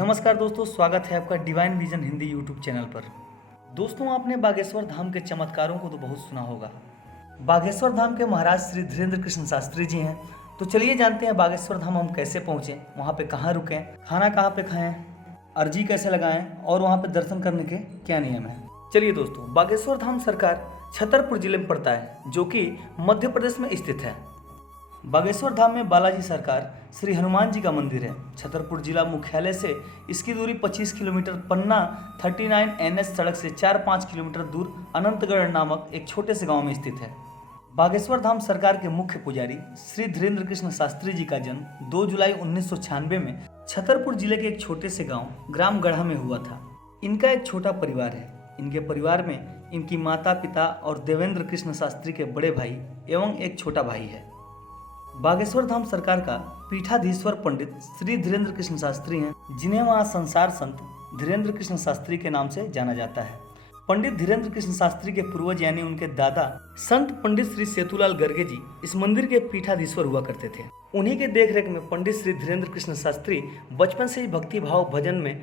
नमस्कार दोस्तों, स्वागत है आपका divine vision Hindi YouTube channel पर। दोस्तों, आपने बागेश्वर धाम के चमत्कारों को तो बहुत सुना होगा। बागेश्वर धाम के महाराज श्री धीरेन्द्र कृष्ण शास्त्री जी हैं। तो चलिए जानते हैं बागेश्वर धाम हम कैसे पहुँचें, वहाँ पे कहाँ रुकें, खाना कहाँ पे खाएं, अर्जी कैसे लगाएं और वहाँ पे दर्शन करने के क्या नियम हैं। चलिए दोस्तों, बागेश्वर धाम सरकार छतरपुर जिले में पड़ता है, जो कि मध्य प्रदेश में स्थित है। बागेश्वर धाम में बालाजी सरकार श्री हनुमान जी का मंदिर है। छतरपुर जिला मुख्यालय से इसकी दूरी 25 किलोमीटर, पन्ना 39 NH सड़क से 4-5 किलोमीटर दूर अनंतगढ़ नामक एक छोटे से गांव में स्थित है। बागेश्वर धाम सरकार के मुख्य पुजारी श्री धीरेन्द्र कृष्ण शास्त्री जी का जन्म 2 जुलाई 1996 में छतरपुर जिले के एक छोटे से गाँव ग्राम गढ़ा में हुआ था। इनका एक छोटा परिवार है। इनके परिवार में इनकी माता पिता और देवेंद्र कृष्ण शास्त्री के बड़े भाई एवं एक छोटा भाई है। बागेश्वर धाम सरकार का पीठाधीश्वर पंडित श्री धीरेन्द्र कृष्ण शास्त्री हैं, जिन्हें वहाँ संसार संत धीरेन्द्र कृष्ण शास्त्री के नाम से जाना जाता है। पंडित धीरेन्द्र कृष्ण शास्त्री के पूर्वज यानी उनके दादा संत पंडित श्री सेतुलाल गर्गे जी इस मंदिर के पीठाधीश्वर हुआ करते थे। उन्हीं के देखरेख में पंडित श्री धीरेन्द्र कृष्ण शास्त्री बचपन से ही भक्ति भाव भजन में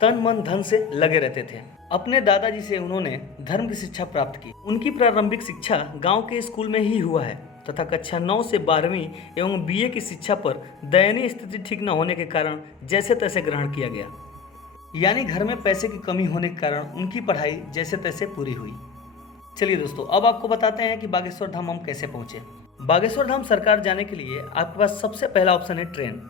तन मन धन से लगे रहते थे। अपने दादाजी से उन्होंने धर्म की शिक्षा प्राप्त की। उनकी प्रारंभिक शिक्षा गांव के स्कूल में ही हुआ है तथा कक्षा 9 से 12वीं एवं BA की शिक्षा पर दयनीय स्थिति ठीक न होने के कारण जैसे तैसे ग्रहण किया गया, यानी घर में पैसे की कमी होने के कारण उनकी पढ़ाई जैसे तैसे पूरी हुई। चलिए दोस्तों, अब आपको बताते हैं कि बागेश्वर धाम हम कैसे पहुँचे। बागेश्वर धाम सरकार जाने के लिए आपके पास सबसे पहला ऑप्शन है ट्रेन।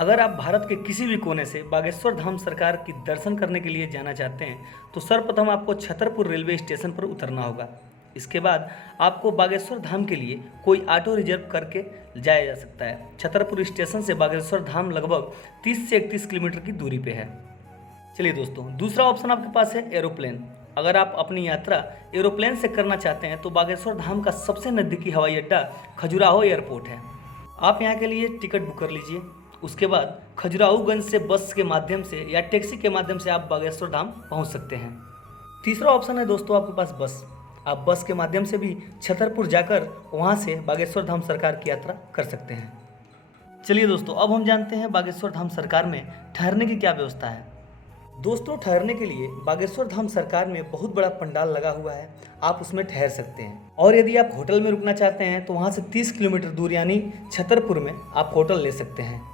अगर आप भारत के किसी भी कोने से बागेश्वर धाम सरकार की दर्शन करने के लिए जाना चाहते हैं तो सर्वप्रथम आपको छतरपुर रेलवे स्टेशन पर उतरना होगा। इसके बाद आपको बागेश्वर धाम के लिए कोई ऑटो रिजर्व करके जाया जा सकता है। छतरपुर स्टेशन से बागेश्वर धाम लगभग 30 से 31 किलोमीटर की दूरी पे है। चलिए दोस्तों, दूसरा ऑप्शन आपके पास है एरोप्लेन। अगर आप अपनी यात्रा एरोप्लेन से करना चाहते हैं तो बागेश्वर धाम का सबसे नज़दीकी हवाई अड्डा खजुराहो एयरपोर्ट है। आप यहाँ के लिए टिकट बुक कर लीजिए। उसके बाद खजुराहोगंज से बस के माध्यम से या टैक्सी के माध्यम से आप बागेश्वर धाम पहुँच सकते हैं। तीसरा ऑप्शन है दोस्तों आपके पास बस। आप बस के माध्यम से भी छतरपुर जाकर वहाँ से बागेश्वर धाम सरकार की यात्रा कर सकते हैं। चलिए दोस्तों, अब हम जानते हैं बागेश्वर धाम सरकार में ठहरने की क्या व्यवस्था है। दोस्तों, ठहरने के लिए बागेश्वर धाम सरकार में बहुत बड़ा पंडाल लगा हुआ है, आप उसमें ठहर सकते हैं। और यदि आप होटल में रुकना चाहते हैं तो वहाँ से 30 किलोमीटर दूर यानी छतरपुर में आप होटल ले सकते हैं।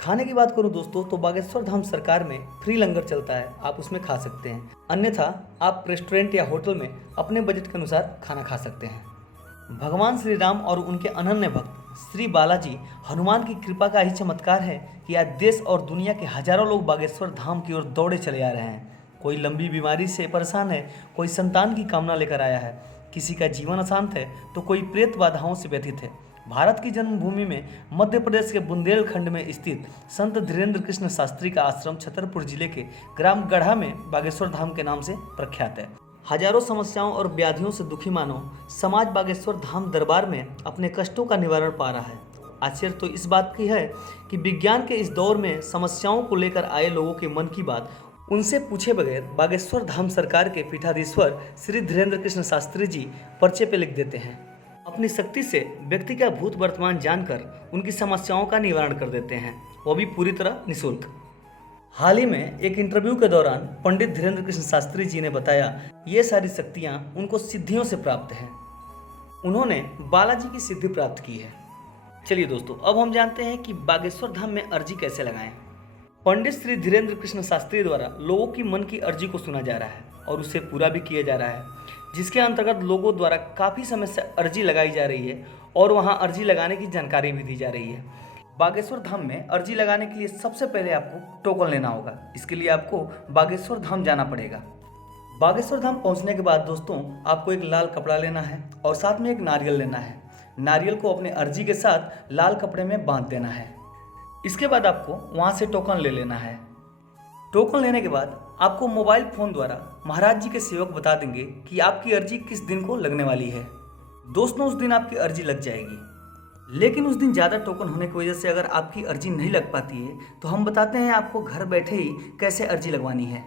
खाने की बात करूं दोस्तों तो बागेश्वर धाम सरकार में फ्री लंगर चलता है, आप उसमें खा सकते हैं। अन्यथा आप रेस्टोरेंट या होटल में अपने बजट के अनुसार खाना खा सकते हैं। भगवान श्री राम और उनके अनन्य भक्त श्री बालाजी हनुमान की कृपा का ही चमत्कार है कि आज देश और दुनिया के हजारों लोग बागेश्वर धाम की ओर दौड़े चले आ रहे हैं। कोई लंबी बीमारी से परेशान है, कोई संतान की कामना लेकर आया है, किसी का जीवन अशांत है तो कोई प्रेत बाधाओं से व्यथित है। भारत की जन्मभूमि में मध्य प्रदेश के बुंदेलखंड में स्थित संत धीरेन्द्र कृष्ण शास्त्री का आश्रम छतरपुर जिले के ग्राम गढ़ा में बागेश्वर धाम के नाम से प्रख्यात है। हजारों समस्याओं और व्याधियों से दुखी मानव समाज बागेश्वर धाम दरबार में अपने कष्टों का निवारण पा रहा है। आश्चर्य तो इस बात की है कि विज्ञान के इस दौर में समस्याओं को लेकर आए लोगों के मन की बात उनसे पूछे बगैर बागेश्वर धाम सरकार के पीठाधीश्वर श्री धीरेन्द्र कृष्ण शास्त्री जी पर्चे पे लिख देते हैं। अपनी शक्ति से व्यक्ति का भूत वर्तमान जानकर उनकी समस्याओं का निवारण कर देते हैं, वो भी पूरी तरह निःशुल्क। हाल ही में एक इंटरव्यू के दौरान पंडित धीरेन्द्र कृष्ण शास्त्री जी ने बताया ये सारी शक्तियाँ उनको सिद्धियों से प्राप्त हैं। उन्होंने बालाजी की सिद्धि प्राप्त की है। चलिए दोस्तों, अब हम जानते हैं कि बागेश्वर धाम में अर्जी कैसे लगाएं। पंडित श्री धीरेन्द्र कृष्ण शास्त्री द्वारा लोगों की मन की अर्जी को सुना जा रहा है और उसे पूरा भी किया जा रहा है, जिसके अंतर्गत लोगों द्वारा काफ़ी समय से अर्जी लगाई जा रही है और वहां अर्जी लगाने की जानकारी भी दी जा रही है। बागेश्वर धाम में अर्जी लगाने के लिए सबसे पहले आपको टोकन लेना होगा। इसके लिए आपको बागेश्वर धाम जाना पड़ेगा। बागेश्वर धाम पहुंचने के बाद दोस्तों आपको एक लाल कपड़ा लेना है और साथ में एक नारियल लेना है। नारियल को अपने अर्जी के साथ लाल कपड़े में बांध देना है। इसके बाद आपको वहाँ से टोकन ले लेना है। टोकन लेने के बाद आपको मोबाइल फ़ोन द्वारा महाराज जी के सेवक बता देंगे कि आपकी अर्जी किस दिन को लगने वाली है। दोस्तों, उस दिन आपकी अर्जी लग जाएगी। लेकिन उस दिन ज़्यादा टोकन होने की वजह से अगर आपकी अर्जी नहीं लग पाती है तो हम बताते हैं आपको घर बैठे ही कैसे अर्जी लगवानी है।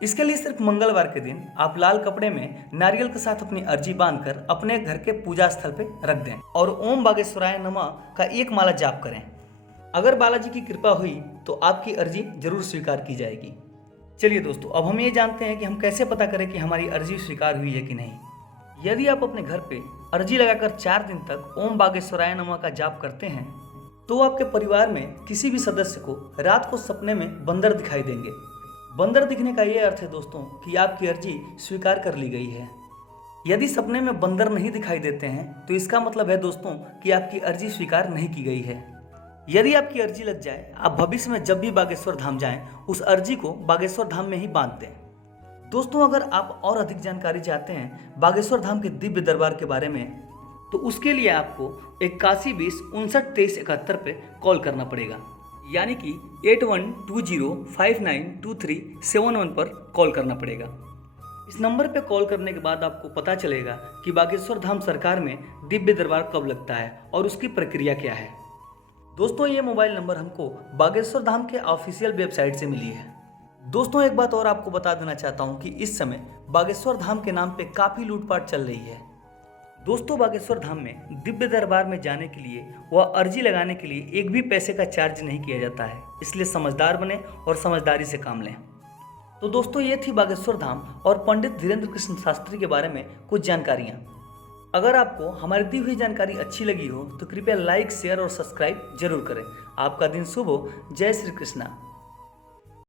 इसके लिए सिर्फ मंगलवार के दिन आप लाल कपड़े में नारियल के साथ अपनी अर्जी बांधकर अपने घर के पूजा स्थल पर रख दें और ओम बागेश्वराय नमः का एक माला जाप करें। अगर बालाजी की कृपा हुई तो आपकी अर्जी जरूर स्वीकार की जाएगी। चलिए दोस्तों, अब हम ये जानते हैं कि हम कैसे पता करें कि हमारी अर्जी स्वीकार हुई है कि नहीं। यदि आप अपने घर पे अर्जी लगाकर 4 दिन तक ओम बागेश्वराय नमः का जाप करते हैं तो आपके परिवार में किसी भी सदस्य को रात को सपने में बंदर दिखाई देंगे। बंदर दिखने का ये अर्थ है दोस्तों कि आपकी अर्जी स्वीकार कर ली गई है। यदि सपने में बंदर नहीं दिखाई देते हैं तो इसका मतलब है दोस्तों कि आपकी अर्जी स्वीकार नहीं की गई है। यदि आपकी अर्जी लग जाए, आप भविष्य में जब भी बागेश्वर धाम जाएं, उस अर्जी को बागेश्वर धाम में ही बांध दें। दोस्तों, अगर आप और अधिक जानकारी चाहते हैं बागेश्वर धाम के दिव्य दरबार के बारे में, तो उसके लिए आपको 8120 59 23 71 पे कॉल करना पड़ेगा, यानी कि 8120592371 पर कॉल करना पड़ेगा। इस नंबर पे कॉल करने के बाद आपको पता चलेगा कि बागेश्वर धाम सरकार में दिव्य दरबार कब लगता है और उसकी प्रक्रिया क्या है। दोस्तों, ये मोबाइल नंबर हमको बागेश्वर धाम के ऑफिशियल वेबसाइट से मिली है। दोस्तों, एक बात और आपको बता देना चाहता हूँ कि इस समय बागेश्वर धाम के नाम पे काफ़ी लूटपाट चल रही है। दोस्तों, बागेश्वर धाम में दिव्य दरबार में जाने के लिए व अर्जी लगाने के लिए एक भी पैसे का चार्ज नहीं किया जाता है, इसलिए समझदार बने और समझदारी से काम लें। तो दोस्तों, ये थी बागेश्वर धाम और पंडित धीरेन्द्र कृष्ण शास्त्री के बारे में कुछ जानकारियाँ। अगर आपको हमारी दी हुई जानकारी अच्छी लगी हो तो कृपया लाइक, शेयर और सब्सक्राइब जरूर करें। आपका दिन शुभ हो। जय श्री कृष्णा।